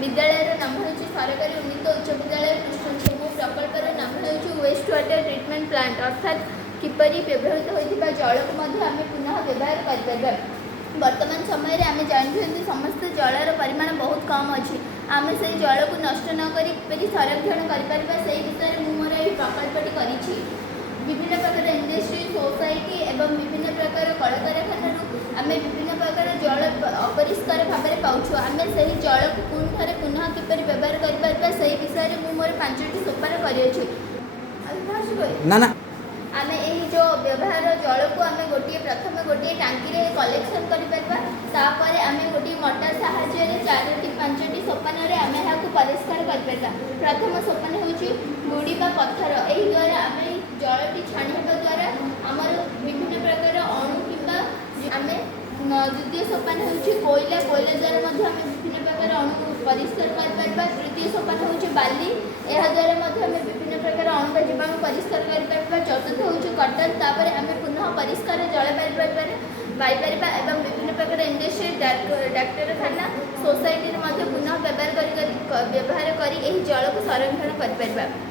विद्यालय नाम हूँ सरकारी उन्नीत उच्च विद्यालय कृष्ण मो प्रकल्पर नाम हूँ वेस्ट वाटर ट्रिटमेंट प्लांट अर्थात किपरि व्यवहृत होता जल को आम पुनः व्यवहार कर वर्तमान समय आम जानते समस्त जलर परिमाण बहुत कम अच्छी आम से जल को नष्ट नक संरक्षण कर विषय में मोर ये प्रकल्पटी कर विभिन्न प्रकार इंडस्ट्री सोसाइटी एवं विभिन्न प्रकार कलकारखाना आम विभिन्न प्रकार जल अपरिष्कार भाव में पाऊँ आम से जल को पुणी थे पुनः किपर व्यवहार कर विषय में मोर 5टी सोपान कर आम यही जो व्यवहार जल को आम गोटे प्रथम गोटे टांकी कलेक्शन कर आम गोटे मोटर साहाय्य 4टी 5टी सोपान आम यहाँ परिष्कार कर प्रथम सोपान हूँ बुड़ीबा पत्थर यही द्वारा आम जलटी छाणीवा द्वारा आमर विभिन्न प्रकार अणु कि आम द्वितीय सोपान हूँ कोयला कोयला द्वारा आम विभिन्न प्रकार अणु परिष्कार कर तृतीय सोपान हूँ बाली यह द्वारा आम विभिन्न प्रकार अणु जीवाणु परिष्कार कर चतुर्थ हूँ कटन तापर आम पुनः परिष्कार जल पाइपर एवं विभिन्न प्रकार इंडस्ट्री डाक्तरखाना सोसाइटी पुनः व्यवहार कर जल को संरक्षण कर।